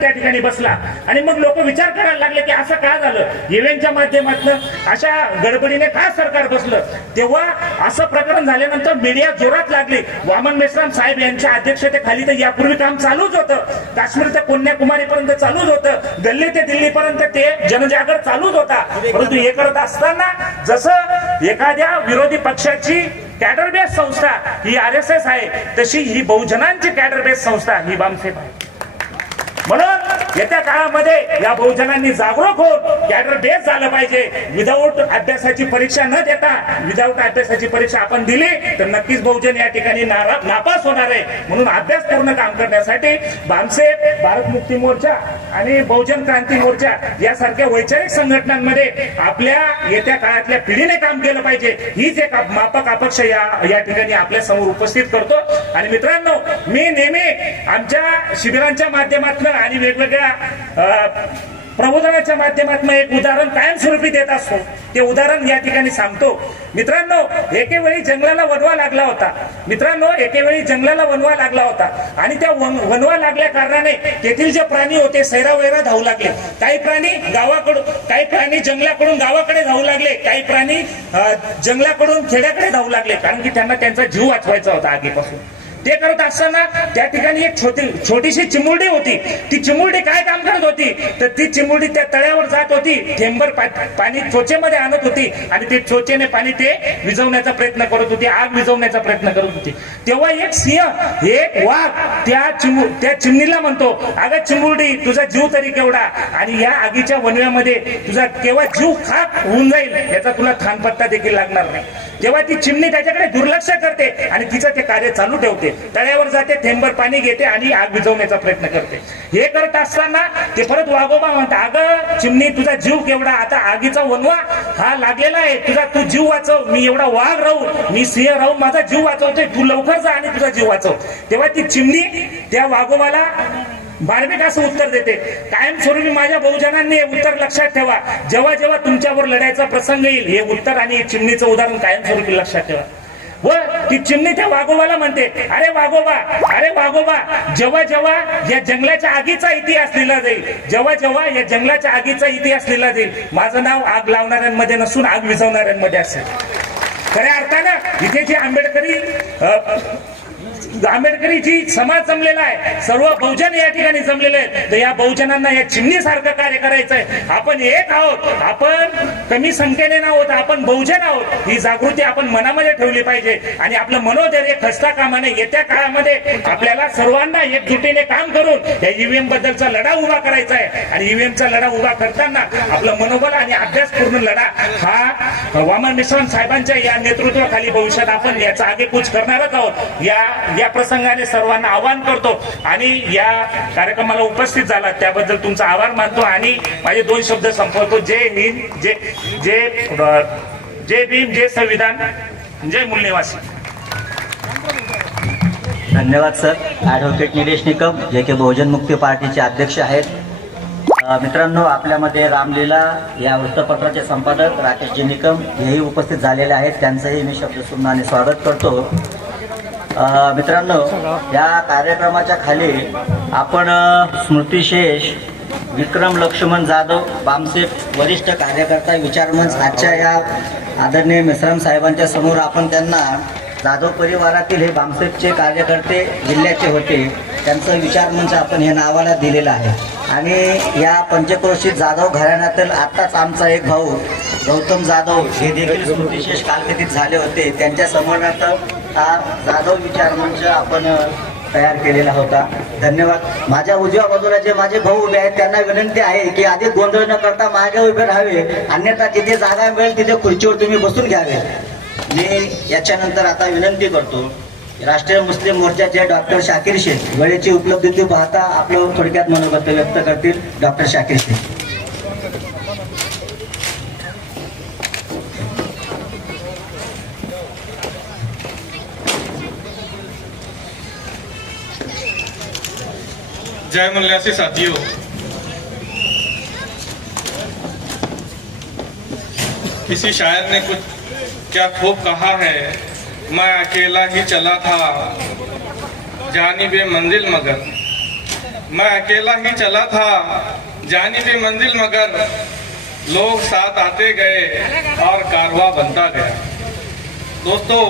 त्या ठिकाणी बसला. आणि मग लोक विचार करायला लागले की असं का झालं? इव्हेंटच्या माध्यमातून अशा गडबडीने का सरकार बसलं? तेव्हा असं प्रकरण झाल्यानंतर मीडिया जोरात लागली. वामन मेश्राम साहेब यांच्या अध्यक्षतेखाली तर यापूर्वी काम चालूच होतं. काश्मीर ते कन्याकुमारी पर्यंत चालूच होतं. दिल्ली ते दिल्ली पर्यंत ते जनजागर चालूच होता. परंतु हे करत असताना जसं एखाद्या विरोधी पक्षाची कॅडर बेस संस्था ही आर एस एस आहे तशी ही बहुजनांची कॅडर बेस संस्था ही बामसेफ आहे. Voilà. येत्या काळामध्ये या बहुजनांनी जागरूक होऊन कॅडर बेस झालं पाहिजे. विदाऊट अभ्यासाची परीक्षा न देता विदाऊट अभ्यासाची परीक्षा आपण दिली तर नक्कीच बहुजन या ठिकाणी नापास होणार आहे. म्हणून अभ्यास पूर्ण काम करण्यासाठी बामसे भारत मुक्ती मोर्चा आणि बहुजन क्रांती मोर्चा यासारख्या वैचारिक संघटनांमध्ये आपल्या येत्या काळातल्या पिढीने काम केलं पाहिजे. हीच एक मापक अपक्ष या या ठिकाणी आपल्यासमोर उपस्थित करतो. आणि मित्रांनो मी नेहमी आमच्या शिबिरांच्या माध्यमातून आणि वेगवेगळ्या आपल्या प्रबोधनाच्या माध्यमातून एक उदाहरण कायमस्वरूपी देत असतो. ते उदाहरण या ठिकाणी सांगतो. मित्रांनो एकेवेळी जंगलाला वनवा लागला होता. मित्रांनो एकेवेळी जंगलाला वनवा लागला होता. आणि त्या वनवा लागल्या कारणाने तेथील जे प्राणी होते सैरावैरा धावू लागले. काही प्राणी गावाकडून काही प्राणी जंगलाकडून गावाकडे धावू लागले. काही प्राणी जंगलाकडून खेड्याकडे धावू लागले. कारण की त्यांना त्यांचा जीव वाचवायचा होता आगीपासून. ते करत असताना त्या ठिकाणी एक छोटी छोटीशी चिमुरडी होती. ती चिमुरडी काय काम करत होती? तर ती चिमुरडी त्या तळ्यावर जात होती थेंबर पाणी चोचेमध्ये आणत होती आणि ते चोचेने पाणी ते विझवण्याचा प्रयत्न करत होती आग विझवण्याचा प्रयत्न करत होती. तेव्हा एक सिंह एक वाघ त्या चिमू त्या चिमणीला म्हणतो अगं चिमुरडी तुझा जीव तरी केवढा आणि या आगीच्या वनव्यामध्ये तुझा केव्हा जीव खाक होऊन जाईल याचा तुला थानपत्ता देखील लागणार नाही. तेव्हा ती चिमणी त्याच्याकडे दुर्लक्ष करते आणि तिचं ते कार्य चालू ठेवते. तळ्यावर जाते थेंबर पाणी घेते आणि आग विझवण्याचा प्रयत्न करते. हे करत असताना ते परत वाघोबा म्हणतात अगं चिमणी तुझा जीव केवढा आता आगीचा वनवा हा लागलेला आहे. तुझा तू जीव वाचव मी एवढा वाघ राहून मी सिंह राहून माझा जीव वाचवतोय तू लवकर जा आणि तुझा जीव वाचव. तेव्हा ती चिमणी त्या वाघोबाला बार्मिक असं उत्तर देते. कायमस्वरूपी माझ्या बहुजनांनी हे उत्तर लक्षात ठेवा. जेव्हा जेव्हा तुमच्यावर लढायचा प्रसंग येईल हे उत्तर आणि चिमणीचं उदाहरण कायमस्वरूपी लक्षात ठेवा. व ती चिमणी त्या वाघोबाला म्हणते अरे वाघोबा अरे वाघोबा जेव्हा जेव्हा या जंगलाच्या आगीचा इतिहास लिहिला जाईल जेव्हा जेव्हा या जंगलाच्या आगीचा इतिहास लिहिला जाईल माझं नाव आग लावणाऱ्यांमध्ये नसून आग विझवणाऱ्यांमध्ये असेल. खऱ्या अर्थानं इथे जे आंबेडकरी आंबेडकरीची जी समाज जमलेला आहे. सर्व बहुजन या ठिकाणी जमलेले आहेत. तर या बहुजनांना या चिमणीसारखं कार्य करायचं आहे. आपण एक आहोत. आपण कमी संख्येने नाहोत आपण बहुजन आहोत. ही जागृती आपण मनामध्ये ठेवली पाहिजे. आणि आपलं मनोधैर्य खसता कामाने येत्या काळामध्ये आपल्याला सर्वांना एकजुटीने काम करून या ईव्हीएम बद्दलचा लढा उभा करायचा आहे. आणि ईव्हीएमचा लढा उभा करताना आपलं मनोबल आणि अभ्यासपूर्ण लढा हा वामन मिश्रण साहेबांच्या या नेतृत्वाखाली भविष्यात आपण याचा आगेकूच करणारच आहोत. या या प्रसंगाने सर्वांना आवाहन करतो. आणि या कार्यक्रमाला उपस्थित झाला त्याबद्दल तुमचा आभार मानतो. आणि माझे दोन शब्द संपवतो. जय हिंद जय जय जय भीम जय संविधान जय मूलनिवासी. धन्यवाद सर. ॲडव्होकेट निलेश निकम जे की बहुजन मुक्ती पार्टीचे अध्यक्ष आहेत. मित्रांनो आपल्यामध्ये रामलीला या वृत्तपत्राचे संपादक राकेशजी निकम हेही उपस्थित झालेले आहेत. त्यांचंही मी शब्दसुमनाने स्वागत करतो. मित्रांनो या कार्यक्रमाच्या खाली आपण स्मृतिशेष विक्रम लक्ष्मण जाधव बामसेफ वरिष्ठ कार्यकर्ता विचारमंच आजच्या या आदरणीय मिश्राम साहेबांच्या समोर आपण त्यांना जाधव परिवारातील हे बामसेफचे कार्यकर्ते जिल्ह्याचे होते त्यांचं विचारमंच आपण हे नावाला दिलेलं आहे. आणि या पंचक्रोशीत जाधव घराण्यातील आत्ताच आमचा एक भाऊ गौतम जाधव हे देखील स्मृतिशेष कालखंडित झाले होते. त्यांच्या आता हा जाधव विचार मंच आपण तयार केलेला होता. धन्यवाद. माझ्या उजव्या बाजूला जे माझे भाऊ उभे आहेत त्यांना विनंती आहे की आधी गोंधळ न करता मागे उभे राहावे. अन्यथा जिथे जागा मिळेल तिथे खुर्चीवर तुम्ही बसून घ्यावे. मी याच्यानंतर आता विनंती करतो राष्ट्रीय मुस्लिम मोर्चाचे डॉक्टर शाकीर शेख. वेळेची उपलब्धी पाहता आपलं थोडक्यात मनोगत व्यक्त करतील डॉक्टर शाकीर शेख. जय मल्यासी साथियों। किसी शायर ने कुछ क्या खूब कहा है? मैं अकेला ही चला था। जानी बे मंजिल मगर। मैं अकेला ही चला था। जानी बे मंजिल मगर। लोग साथ आते गए और कारवा बनता गया। दोस्तों,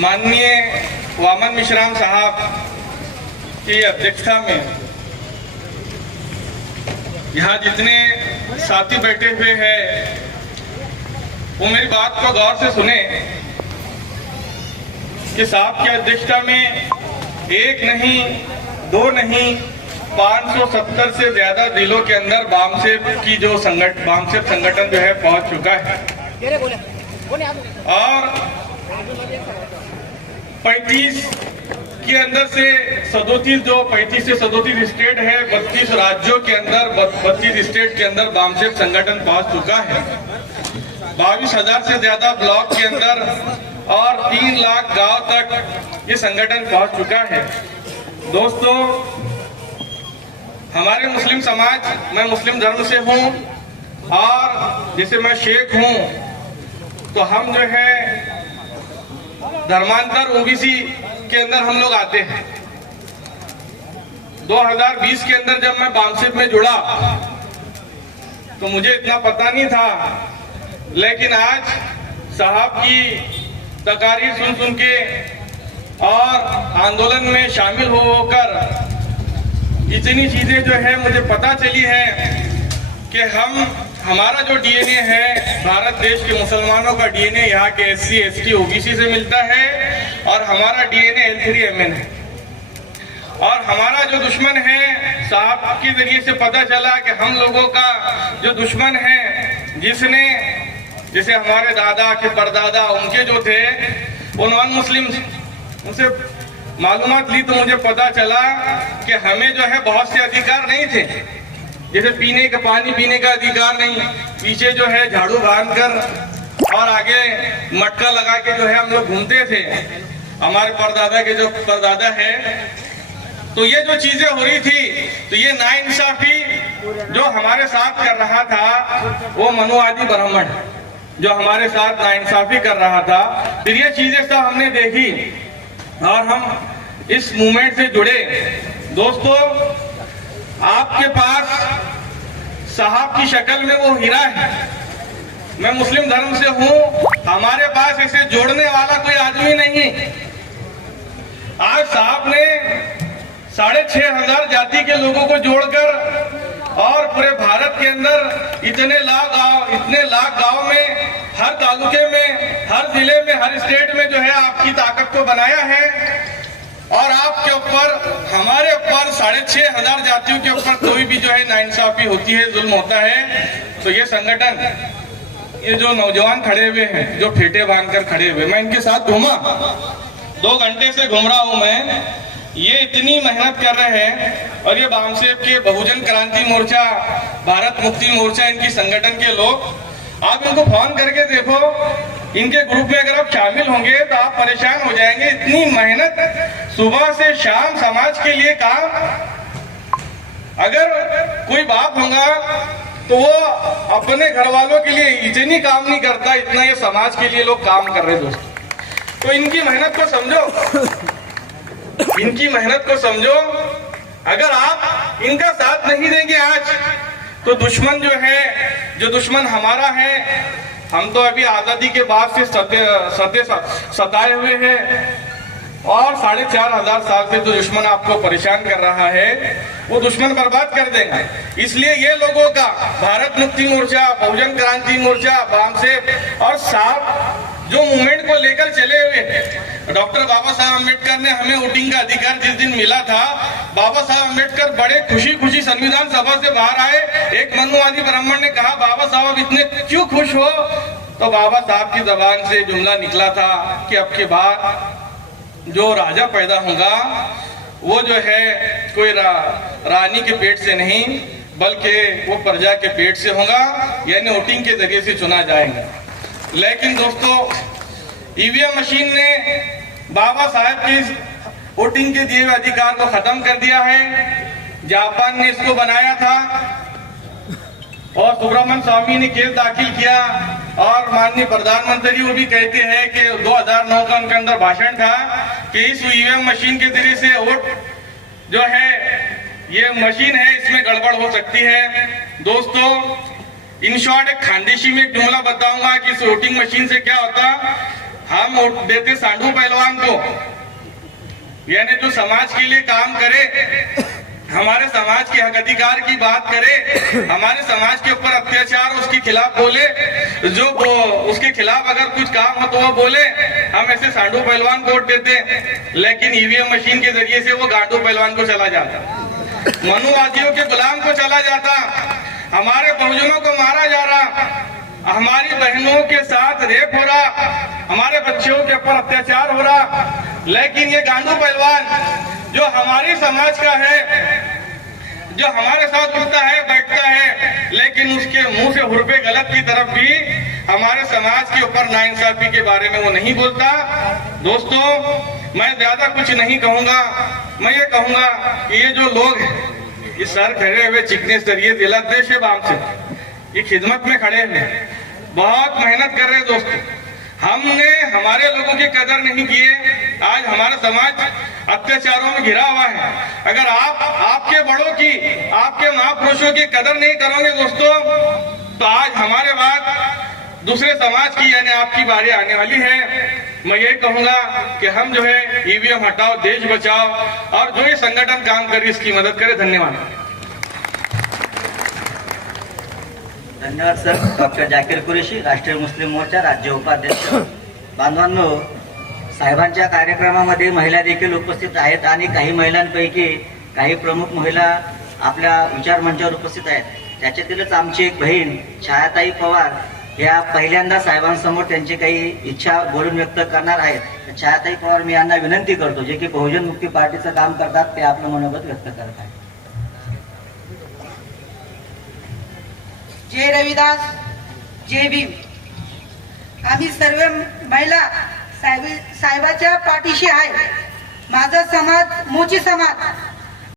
माननीय वामन मिश्राम साहब की अध्यक्षता में। यहाँ जितने साथी बैठे हुए हैं वो मेरी बात को गौर से सुने कि साहब की अध्यक्षता में एक नहीं दो नहीं 570 से ज़्यादा जिलों के अंदर बामसेप की जो संगठन बामसेप संगठन जो है पहुँच चुका है। और 35 के अंदर से सदोतीस जो 35 से सदोतीस स्टेट है 32 राज्यों के अंदर 32 स्टेट के अंदर बामसेप संगठन पहुँच चुका है। बाईस हज़ार से ज़्यादा ब्लॉक के अंदर और तीन लाख गाँव तक ये संगठन पहुँच चुका है। दोस्तों, हमारे मुस्लिम समाज, मैं मुस्लिम धर्म से हूँ और जैसे मैं शेख हूँ तो हम जो है धर्मांतर ओबीसी के अंदर हम लोग आते हैं। 2020 के अंदर जब मैं बामसेप में जुड़ा तो मुझे इतना पता नहीं था। लेकिन आज साहब की तकारीर सुन सुन के और आंदोलन में शामिल होकर इतनी चीज़ें जो है, मुझे पता चली है कि हम हमारा जो डीएनए है, भारत देश के मुसलमानों का डीएनए यहाँ के S C S T OBC से मिलता है और हमारा DNA L three M N है। और हमारा जो दुश्मन है, साहब के ज़रिए से पता चला कि हम लोगों का जो दुश्मन है, जिसने, जैसे हमारे दादा के परदादा उनके जो थे, वो नॉन मुस्लिम उनसे मालूम ली तो मुझे पता चला कि हमें जो है बहुत से अधिकार नहीं थे। जैसे पीने का, पानी पीने का अधिकार नहीं पीछे जो है झाड़ू बाँध कर और आगे मटका लगा के जो है हम लोग घूमते थे। हमारे परदादा के जो परदादा है तो ये जो चीज़ें हो रही थी तो ये नाइंसाफी जो हमारे साथ कर रहा था, वो मनुवादी ब्राह्मण जो हमारे साथ नाइंसाफी कर रहा था, फिर ये चीज़ें सब हमने देखी। और हम इस मूवमेंट से जुड़े। दोस्तों आपके पास साहब की शक्ल में वो हीरा है। मैं मुस्लिम धर्म से हूँ। हमारे पास इसे जोड़ने वाला कोई आदमी नहीं। आज साहब ने साढ़े छह हज़ार जाति के लोगों को जोड़कर और पूरे भारत के अंदर इतने लाख गाँव, इतने लाख गाँव में, हर तालुके में, हर ज़िले में, हर स्टेट में जो है आपकी ताकत को बनाया है। और आपके ऊपर, हमारे ऊपर साढ़े छह हज़ार जातियों के ऊपर कोई भी जो है नाइंसाफी होती है, जुल्म होता है तो ये संगठन, ये जो नौजवान खड़े हुए हैं, जो फेटे बांधकर खड़े हुए, मैं इनके साथ घूमा। दो घंटे से घूम रहा हूँ मैं। ये इतनी मेहनत कर रहे हैं, और ये बामसेब के बहुजन क्रांति मोर्चा, भारत मुक्ति मोर्चा, इनकी संगठन के लोग, आप इनको फ़ोन करके देखो। इनके ग्रुप में अगर आप शामिल होंगे तो आप परेशान हो जाएँगे। इतनी मेहनत सुबह से शाम समाज के लिए काम। अगर कोई बाप होगा तो वो अपने घर वालों के लिए इतनी काम नहीं करता इतना ये समाज के लिए लोग काम कर रहे दोस्तों। तो इनकी मेहनत को समझो। इनकी मेहनत को समझो। अगर आप इनका साथ नहीं देंगे आज तो दुश्मन जो है, जो दुश्मन हमारा है, हम तो अभी आज़ादी के बाद से सते सते सताए हुए हैं। और साढ़े चार हज़ार साल से जो दुश्मन आपको परेशान कर रहा है, वो दुश्मन बर्बाद कर देगा। इसलिए ये लोगों का भारत मुक्ति मोर्चा, बहुजन क्रांति मोर्चा बामसेब और साफ़ जो मूवमेंट को लेकर चले हुए डॉक्टर बाबा साहब अंबेडकर ने हमें वोटिंग का अधिकार जिस दिन मिला था, बाबा साहब अंबेडकर बड़े खुशी खुशी संविधान सभा से बाहर आए। एक मनुवादी ब्राह्मण ने कहा, बाबा साहब इतने क्यों खुश हो? तो बाबा साहब की जबान से जुमला निकला था कि अब के बाद जो राजा पैदा होगा वो जो है कोई रा, रानी के पेट से नहीं बल्कि वो प्रजा के पेट से होगा यानी वोटिंग के ज़रिए से चुना जाएगा। लेकिन दोस्तों ईवीएम मशीन ने बाबा साहब की वोटिंग के दिए हुए अधिकार को खत्म कर दिया है। जापान ने इसको बनाया था। और सुब्रमण्य स्वामी ने केस दाखिल किया। और माननीय प्रधानमंत्री वो भी कहते हैं कि 2009 का उनके अंदर भाषण था कि इस ईवीएम मशीन के ज़रिए से वोट जो है, ये मशीन है, इसमें गड़बड़ हो सकती है। दोस्तों, इन शॉर्ट एक खानदेशी में एक जुमला बताऊँगा कि इस वोटिंग मशीन से क्या होता। हम वोट देते सांडू पहलवान को। यानी जो समाज के लिए काम करे हमारे समाज के हक अधिकार की बात करे, हमारे समाज के ऊपर अत्याचार उसके खिलाफ बोले, जो वो उसके खिलाफ अगर कुछ काम हो तो वो बोले, हम ऐसे सांडू पहलवान को देते लेकिन ईवीएम मशीन के ज़रिए से वो गांडू पहलवान को चला जाता। मनुवादियों के गुलाम को चला जाता। हमारे बहुजनों को मारा जा रहा। हमारी बहनों के साथ रेप हो रहा। हमारे बच्चों के ऊपर अत्याचार हो रहा। लेकिन ये गांडू पहलवान जो हमारे समाज का है जो हमारे साथ उठता है, बैठता है, लेकिन उसके मुँह से हुरबे गलत की तरफ़ भी हमारे समाज के ऊपर नाइंसाफी के बारे में वो नहीं बोलता। दोस्तों, मैं ज़्यादा कुछ नहीं कहूँगा। मैं ये कहूँगा कि ये जो लोग ये सर खड़े हुए चिकने सरिये दिलादेश है बाम से, ये खिदमत में खड़े हैं। बहुत मेहनत कर रहे हैं दोस्तों। हमने, हमारे लोगों की कदर नहीं किए। आज हमारा समाज अत्याचारों में घिरा हुआ है। अगर आप, आपके बड़ों की, आपके महापुरुषों की कदर नहीं करोगे दोस्तों तो आज हमारे बाद दूसरे समाज की, यानी आपकी बारी आने वाली है। मैं ये कहूँगा कि हम जो है ईवीएम हटाओ, देश बचाओ, और जो ये संगठन काम करे, इसकी मदद करे। धन्यवाद। धन्यवाद, सर। डॉक्टर जाकिर कुरेशी, राष्ट्रीय मुस्लिम मोर्चा, राज्य उपाध्यक्ष। बांधवांनो साहेबांच्या कार्यक्रमामध्ये महिला देखील उपस्थित आहेत आणि काही महिलांपैकी काही प्रमुख महिला आपल्या विचार मंचावर उपस्थित आहेत. त्याच्यातीलच आमची एक बहीण छायाताई पवार या पहिल्यांदा साहेबांसमोर त्यांची काही इच्छा बोलून व्यक्त करणार आहेत. छायाताई पवार मी यांना विनंती करतो जे की बहुजन मुक्ती पार्टीचं काम करतात ते आपलं मनोगत व्यक्त करत आहेत. जय रविदास जय भीम. आम्ही सर्व महिला साहेब साहेबाच्या पाठीशी आहे. माझा समाज मोची समाज.